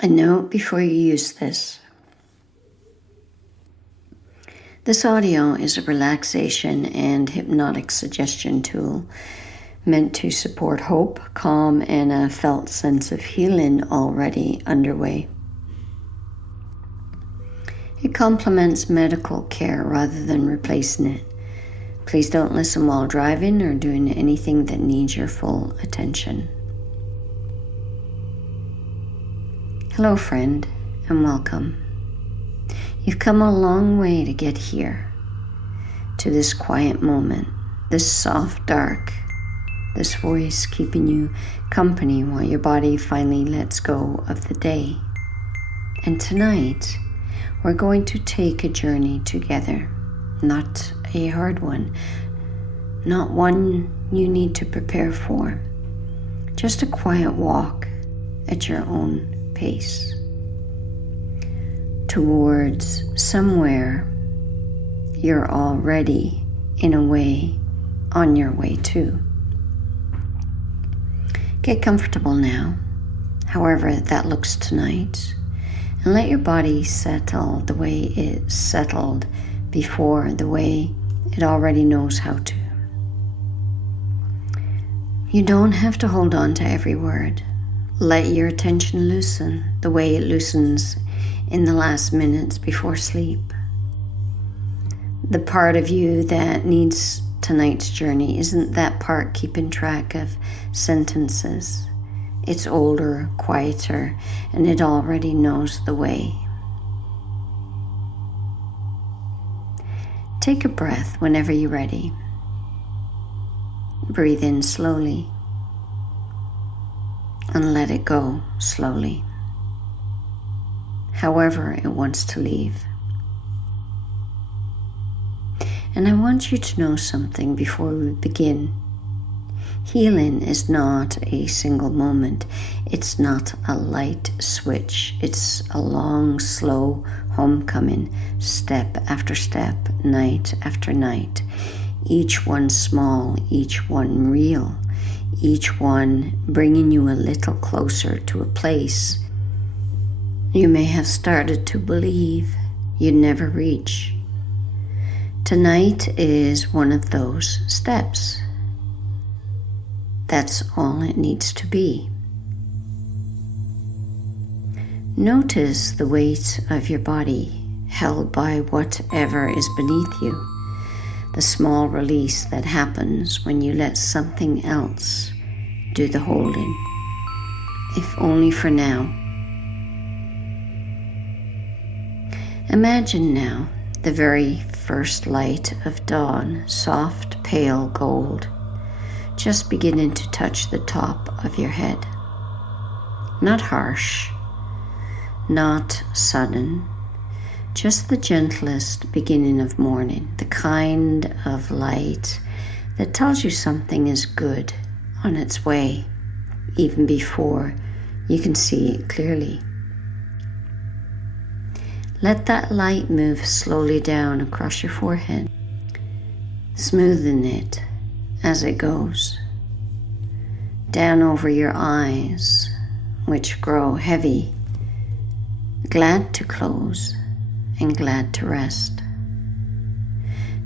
A note before you use this. This audio is a relaxation and hypnotic suggestion tool meant to support hope, calm, and a felt sense of healing already underway. It complements medical care rather than replacing it. Please don't listen while driving or doing anything that needs your full attention. Hello, friend, and welcome. You've come a long way to get here, to this quiet moment, this soft dark, this voice keeping you company while your body finally lets go of the day. And tonight, we're going to take a journey together, not a hard one, not one you need to prepare for, just a quiet walk at your own pace towards somewhere you're already, in a way, on your way to. Get comfortable now, however that looks tonight, and let your body settle the way it settled before, the way it already knows how to. You don't have to hold on to every word. Let your attention loosen the way it loosens in the last minutes before sleep. The part of you that needs tonight's journey isn't that part keeping track of sentences. It's older, quieter, and it already knows the way. Take a breath whenever you're ready. Breathe in slowly and let it go slowly, however it wants to leave. And I want you to know something before we begin. Healing is not a single moment. It's not a light switch. It's a long, slow homecoming, step after step, night after night. Each one small, each one real, each one bringing you a little closer to a place you may have started to believe you'd never reach. Tonight is one of those steps. That's all it needs to be. Notice the weight of your body held by whatever is beneath you, the small release that happens when you let something else do the holding, if only for now. Imagine now the very first light of dawn, soft, pale gold, just beginning to touch the top of your head. Not harsh, not sudden, just the gentlest beginning of morning, the kind of light that tells you something is good on its way, even before you can see it clearly. Let that light move slowly down across your forehead, smoothing it as it goes, down over your eyes, which grow heavy, glad to close and glad to rest,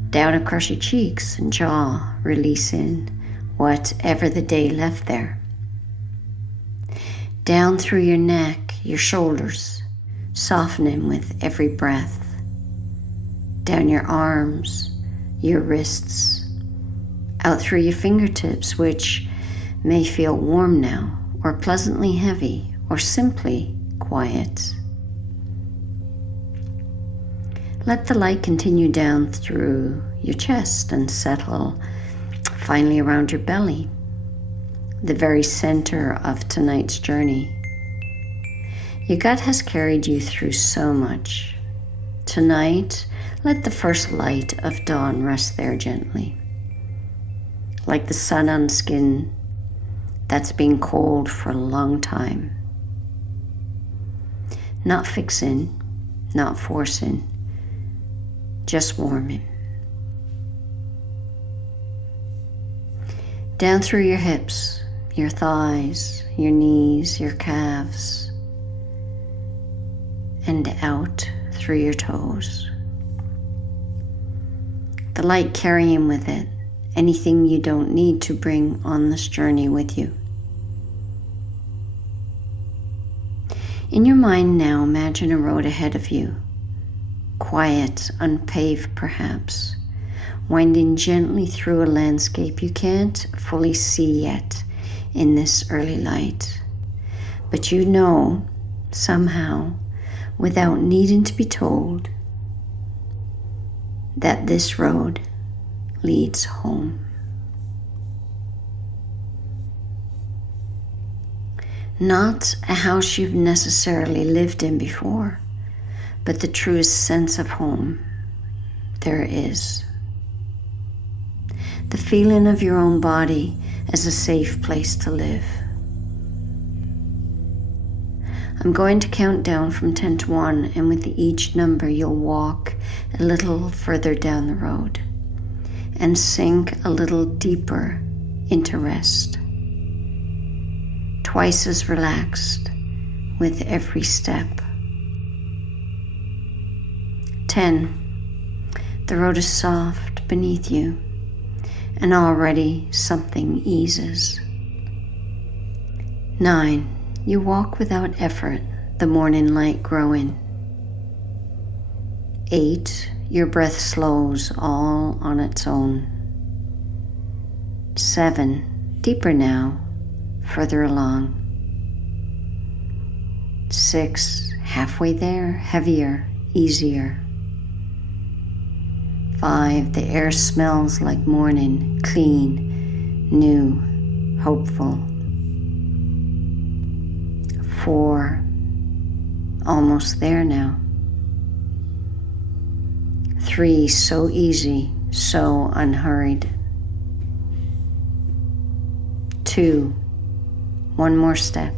down across your cheeks and jaw, releasing whatever the day left there, down through your neck, your shoulders, softening with every breath, down your arms, your wrists, out through your fingertips, which may feel warm now, or pleasantly heavy, or simply quiet. Let the light continue down through your chest and settle finally around your belly, the very center of tonight's journey. Your gut has carried you through so much. Tonight, let the first light of dawn rest there gently, like the sun on skin that's been cold for a long time. Not fixing, not forcing, just warming. Down through your hips, your thighs, your knees, your calves, and out through your toes. The light carrying with it anything you don't need to bring on this journey with you. In your mind now, imagine a road ahead of you, quiet, unpaved perhaps, winding gently through a landscape you can't fully see yet in this early light. But you know, somehow, without needing to be told, that this road leads home. Not a house you've necessarily lived in before, but the truest sense of home there is. The feeling of your own body as a safe place to live. I'm going to count down from 10 to 1, and with each number you'll walk a little further down the road and sink a little deeper into rest. Twice as relaxed with every step. 10. The road is soft beneath you, and already something eases. 9. You walk without effort, the morning light growing. 8. Your breath slows all on its own. 7. Deeper now, further along. 6. Halfway there, heavier, easier. 5. The air smells like morning, clean, new, hopeful. 4. Almost there now. 3. So easy, so unhurried. 2. One more step.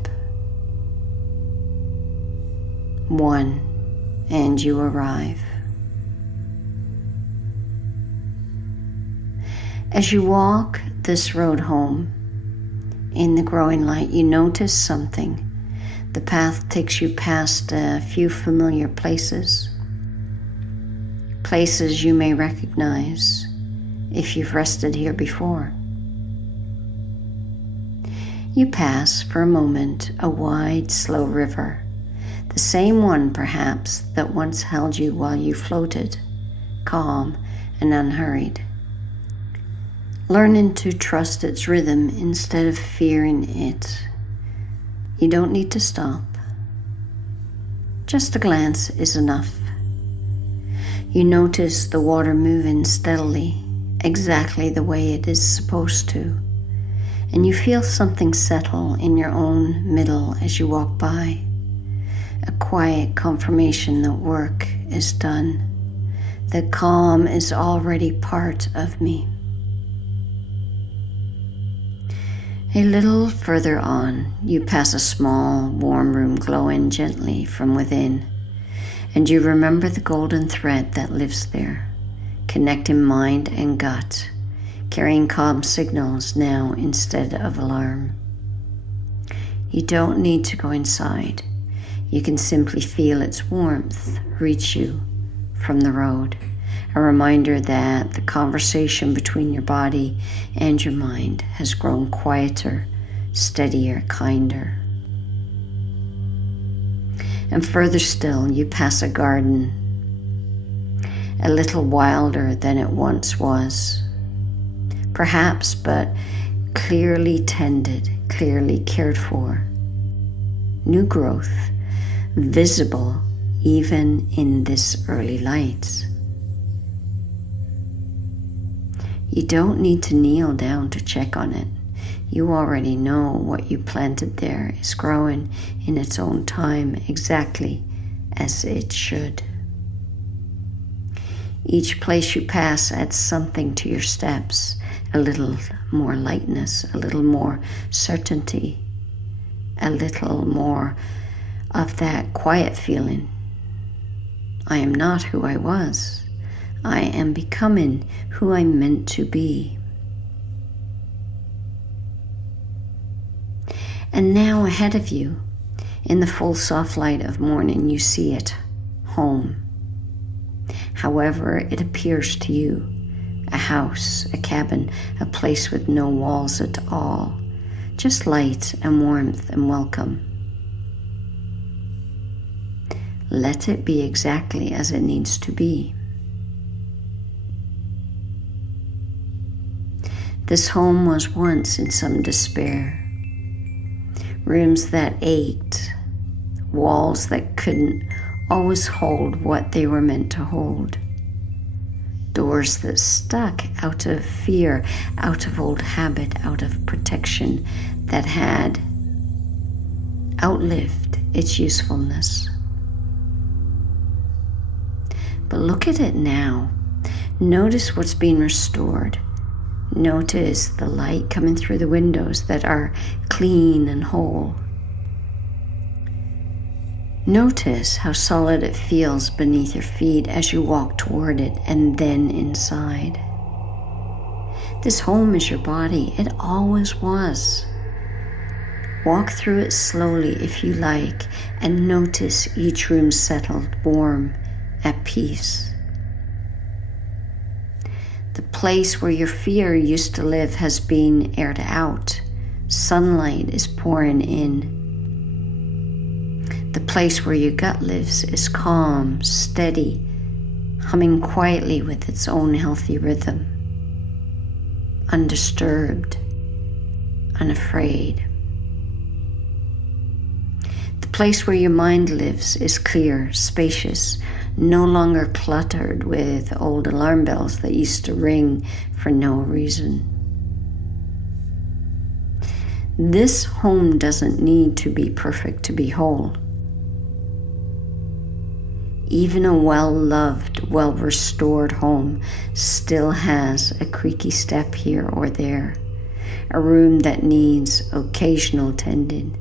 1. And you arrive. As you walk this road home, in the growing light, you notice something. The path takes you past a few familiar places. Places you may recognize if you've rested here before. You pass for a moment a wide, slow river, the same one perhaps that once held you while you floated, calm and unhurried. Learning to trust its rhythm instead of fearing it. You don't need to stop. Just a glance is enough. You notice the water moving steadily, exactly the way it is supposed to, and you feel something settle in your own middle as you walk by. A quiet confirmation that work is done, that calm is already part of me. A little further on, you pass a small, warm room glowing gently from within, and you remember the golden thread that lives there, connecting mind and gut, carrying calm signals now instead of alarm. You don't need to go inside. You can simply feel its warmth reach you from the road, a reminder that the conversation between your body and your mind has grown quieter, steadier, kinder. And further still, you pass a garden, a little wilder than it once was, perhaps, but clearly tended, clearly cared for. New growth, visible even in this early light. You don't need to kneel down to check on it. You already know what you planted there is growing in its own time, exactly as it should. Each place you pass adds something to your steps, a little more lightness, a little more certainty, a little more of that quiet feeling. I am not who I was. I am becoming who I'm meant to be. And now ahead of you, in the full soft light of morning, you see it, home, however it appears to you. A house, a cabin, a place with no walls at all, just light and warmth and welcome. Let it be exactly as it needs to be. This home was once in some despair. Rooms that ached, walls that couldn't always hold what they were meant to hold. Doors that stuck out of fear, out of old habit, out of protection that had outlived its usefulness. But look at it now. Notice what's being restored. Notice the light coming through the windows that are clean and whole. Notice how solid it feels beneath your feet as you walk toward it and then inside. This home is your body. It always was. Walk through it slowly if you like and notice each room settled, warm, at peace. The place where your fear used to live has been aired out. Sunlight is pouring in. The place where your gut lives is calm, steady, humming quietly with its own healthy rhythm. Undisturbed, unafraid. The place where your mind lives is clear, spacious, no longer cluttered with old alarm bells that used to ring for no reason. This home doesn't need to be perfect to be whole. Even a well-loved, well-restored home still has a creaky step here or there, a room that needs occasional tending.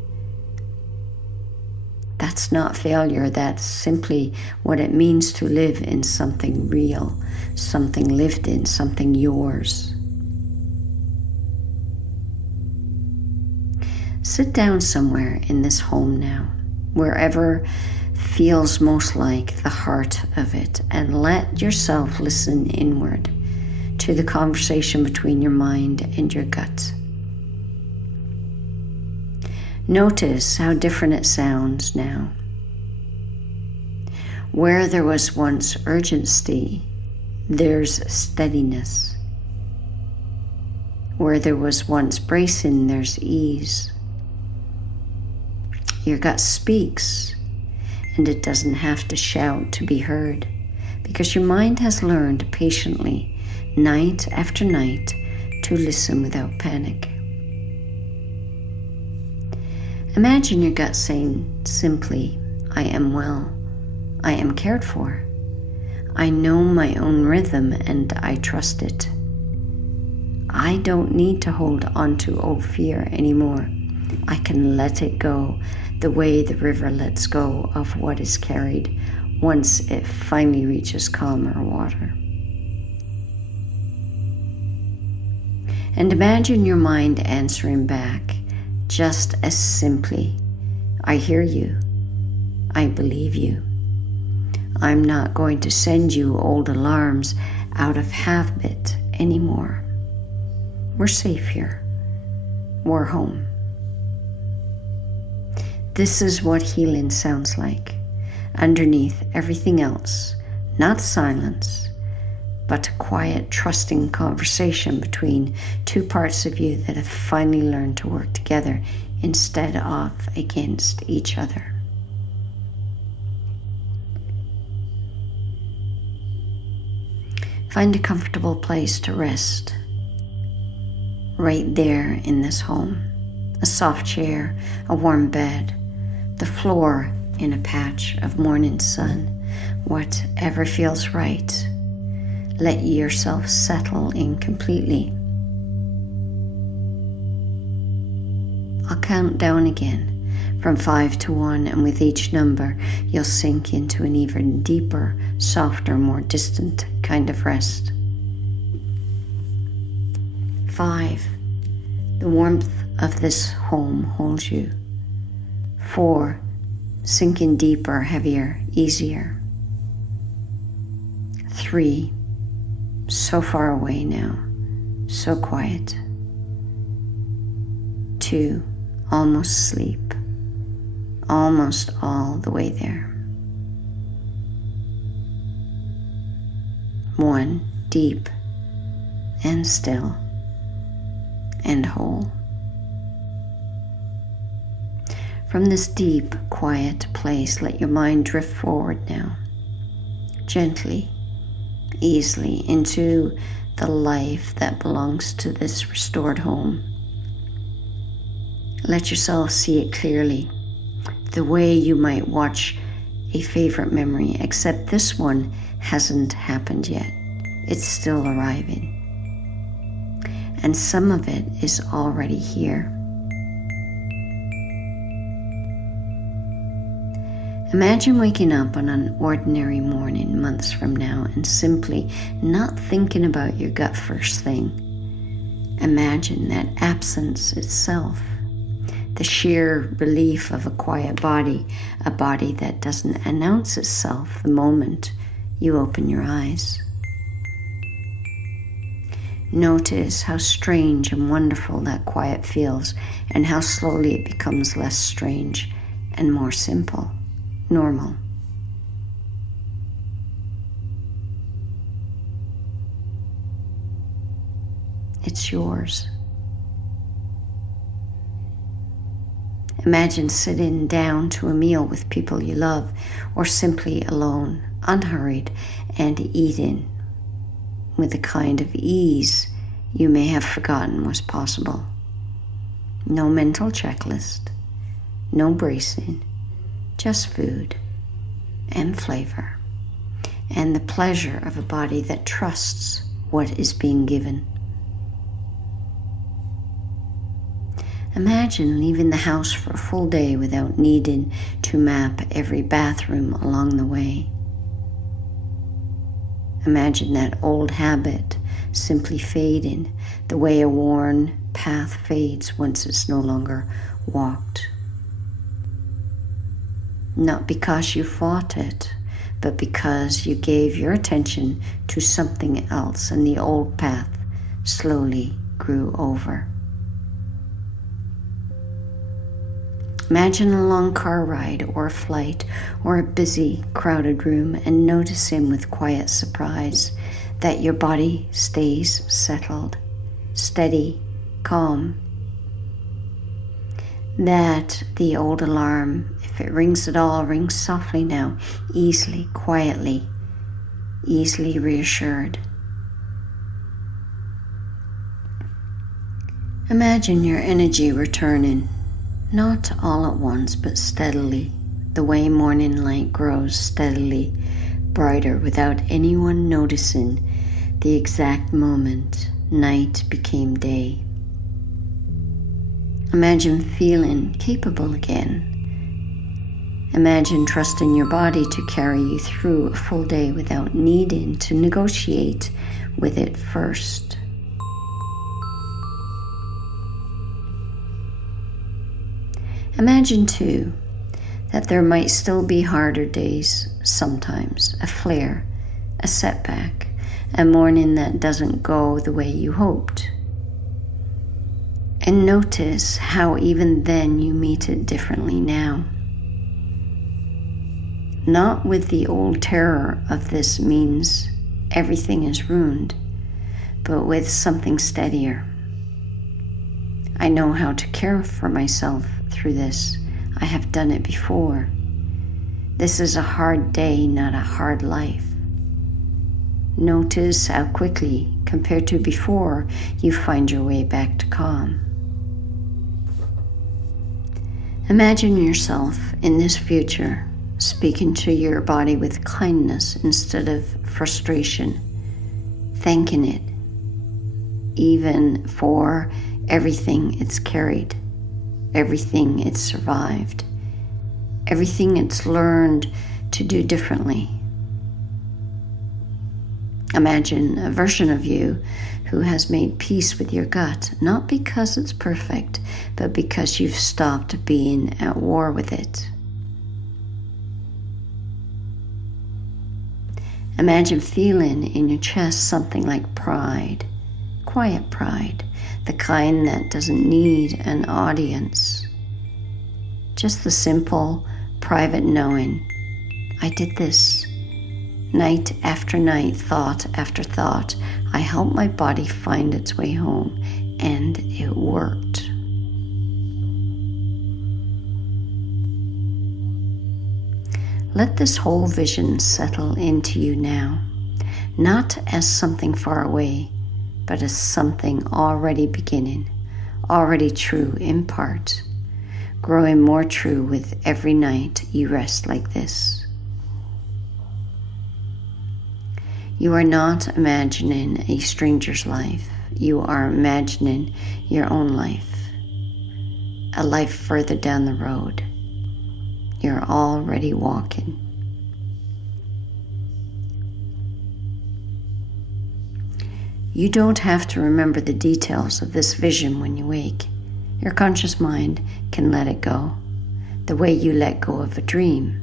That's not failure, that's simply what it means to live in something real, something lived in, something yours. Sit down somewhere in this home now, wherever feels most like the heart of it, and let yourself listen inward to the conversation between your mind and your gut. Notice how different it sounds now. Where there was once urgency, there's steadiness. Where there was once bracing, there's ease. Your gut speaks, and it doesn't have to shout to be heard, because your mind has learned patiently, night after night, to listen without panic. Imagine your gut saying simply, I am well, I am cared for, I know my own rhythm and I trust it. I don't need to hold on to old fear anymore. I can let it go the way the river lets go of what is carried once it finally reaches calmer water. And imagine your mind answering back just as simply, I hear you, I believe you. I'm not going to send you old alarms out of habit anymore. We're safe here. We're home. This is what healing sounds like, underneath everything else, not silence, but a quiet, trusting conversation between two parts of you that have finally learned to work together instead of against each other. Find a comfortable place to rest, right there in this home. A soft chair, a warm bed, the floor in a patch of morning sun, whatever feels right. Let yourself settle in completely. I'll count down again from 5 to 1, and with each number, you'll sink into an even deeper, softer, more distant kind of rest. 5. The warmth of this home holds you. 4. Sink in deeper, heavier, easier. 3, so far away now, so quiet. 2, almost sleep, almost all the way there. 1, deep and still and whole. From this deep, quiet place, let your mind drift forward now, gently, easily, into the life that belongs to this restored home. Let yourself see it clearly, the way you might watch a favorite memory, except this one hasn't happened yet. It's still arriving. And some of it is already here. Imagine waking up on an ordinary morning months from now and simply not thinking about your gut first thing. Imagine that absence itself, the sheer relief of a quiet body, a body that doesn't announce itself the moment you open your eyes. Notice how strange and wonderful that quiet feels, and how slowly it becomes less strange and more simple. Normal. It's yours. Imagine sitting down to a meal with people you love, or simply alone, unhurried, and eating with a kind of ease you may have forgotten was possible. No mental checklist, no bracing, just food and flavor, and the pleasure of a body that trusts what is being given. Imagine leaving the house for a full day without needing to map every bathroom along the way. Imagine that old habit simply fading, the way a worn path fades once it's no longer walked. Not because you fought it, but because you gave your attention to something else and the old path slowly grew over. Imagine a long car ride or a flight or a busy, crowded room, and noticing with quiet surprise that your body stays settled, steady, calm. That the old alarm, if it rings at all, rings softly now, easily, quietly, easily reassured. Imagine your energy returning, not all at once, but steadily, the way morning light grows steadily brighter without anyone noticing the exact moment night became day. Imagine feeling capable again. Imagine trusting your body to carry you through a full day without needing to negotiate with it first. Imagine, too, that there might still be harder days sometimes, a flare, a setback, a morning that doesn't go the way you hoped. And notice how even then you meet it differently now. Not with the old terror of this means everything is ruined, but with something steadier. I know how to care for myself through this. I have done it before. This is a hard day, not a hard life. Notice how quickly, compared to before, you find your way back to calm. Imagine yourself in this future, speaking to your body with kindness instead of frustration, thanking it, even for everything it's carried, everything it's survived, everything it's learned to do differently. Imagine a version of you who has made peace with your gut, not because it's perfect, but because you've stopped being at war with it. Imagine feeling in your chest something like pride, quiet pride, the kind that doesn't need an audience. Just the simple, private knowing, I did this. Night after night, thought after thought, I helped my body find its way home, and it worked. Let this whole vision settle into you now, not as something far away, but as something already beginning, already true in part, growing more true with every night you rest like this. You are not imagining a stranger's life. You are imagining your own life, a life further down the road. You're already walking. You don't have to remember the details of this vision when you wake. Your conscious mind can let it go, the way you let go of a dream.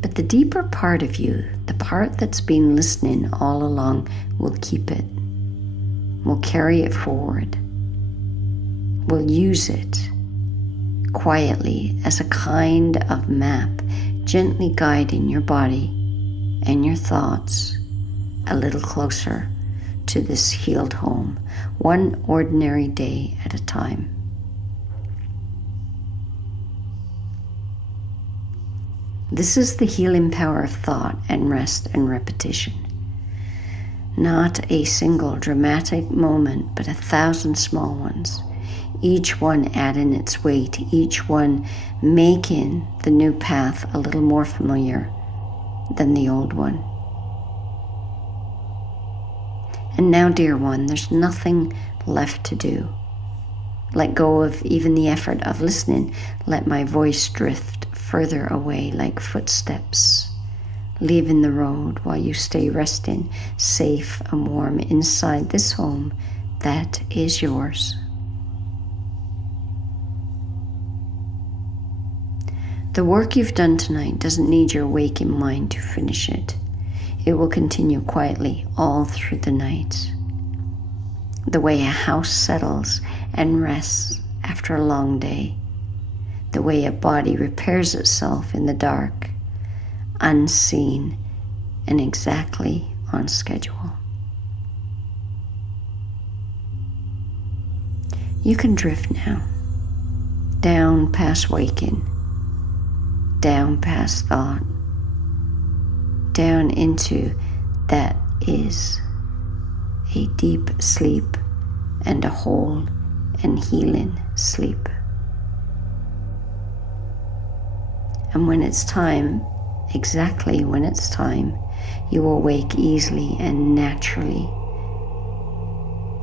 But the deeper part of you, the part that's been listening all along, will keep it, will carry it forward, will use it quietly as a kind of map, gently guiding your body and your thoughts a little closer to this healed home, one ordinary day at a time. This is the healing power of thought and rest and repetition. Not a single dramatic moment, but 1,000 small ones, each one adding its weight, each one making the new path a little more familiar than the old one. And now, dear one, there's nothing left to do. Let go of even the effort of listening. Let my voice drift further away like footsteps, leaving the road while you stay resting, safe and warm inside this home that is yours. The work you've done tonight doesn't need your waking mind to finish it. It will continue quietly all through the night. The way a house settles and rests after a long day. The way a body repairs itself in the dark, unseen and exactly on schedule. You can drift now, down past waking, down past thought, down into that is a deep sleep and a whole and healing sleep. And when it's time, exactly when it's time, you will wake easily and naturally,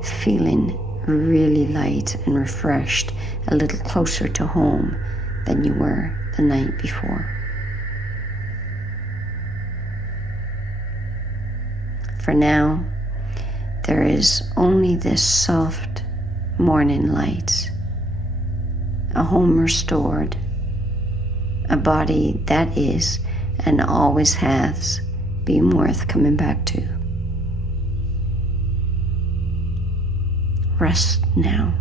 feeling really light and refreshed, a little closer to home than you were the night before. For now, there is only this soft morning light, a home restored, a body that is and always has been worth coming back to. Rest now.